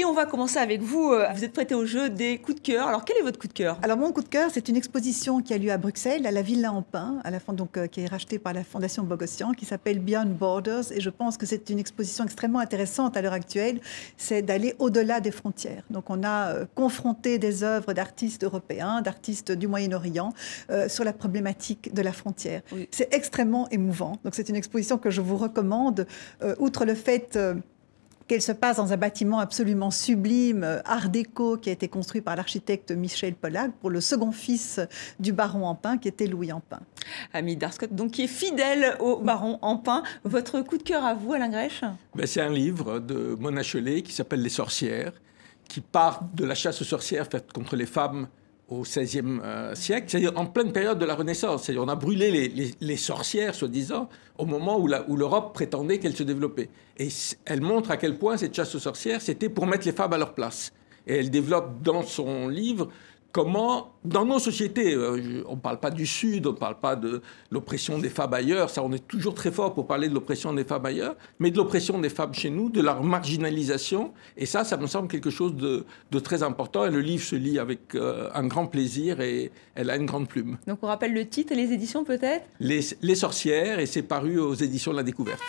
Et on va commencer avec vous. Vous êtes prêté au jeu des coups de cœur. Alors, quel est votre coup de cœur? Alors, mon coup de cœur, c'est une exposition qui a lieu à Bruxelles, à la Villa en Pin, qui est rachetée par la Fondation Bogossian, qui s'appelle Beyond Borders. Et je pense que c'est une exposition extrêmement intéressante à l'heure actuelle. C'est d'aller au-delà des frontières. Donc, on a confronté des œuvres d'artistes européens, d'artistes du Moyen-Orient, sur la problématique de la frontière. Oui. C'est extrêmement émouvant. Donc, c'est une exposition que je vous recommande, outre le fait qu'elle se passe dans un bâtiment absolument sublime, art déco, qui a été construit par l'architecte Michel Pollack pour le second fils du baron Empain, qui était Louis Empain. Ami Darscott, donc qui est fidèle au baron Empain. Votre coup de cœur à vous, Alain Grèche? C'est un livre de Mona Chollet qui s'appelle Les sorcières, qui part de la chasse aux sorcières faite contre les femmes au XVIe siècle, c'est-à-dire en pleine période de la Renaissance. C'est-à-dire on a brûlé les sorcières, soi-disant, au moment où l'Europe prétendait qu'elle se développait. Et elle montre à quel point cette chasse aux sorcières, c'était pour mettre les femmes à leur place. Et elle développe dans son livre comment, dans nos sociétés, on ne parle pas du Sud, on ne parle pas de l'oppression des femmes ailleurs, ça on est toujours très fort pour parler de l'oppression des femmes ailleurs, mais de l'oppression des femmes chez nous, de leur marginalisation, et ça me semble quelque chose de très important, et le livre se lit avec un grand plaisir, et elle a une grande plume. Donc on rappelle le titre et les éditions peut-être? Les sorcières, et c'est paru aux éditions de La Découverte.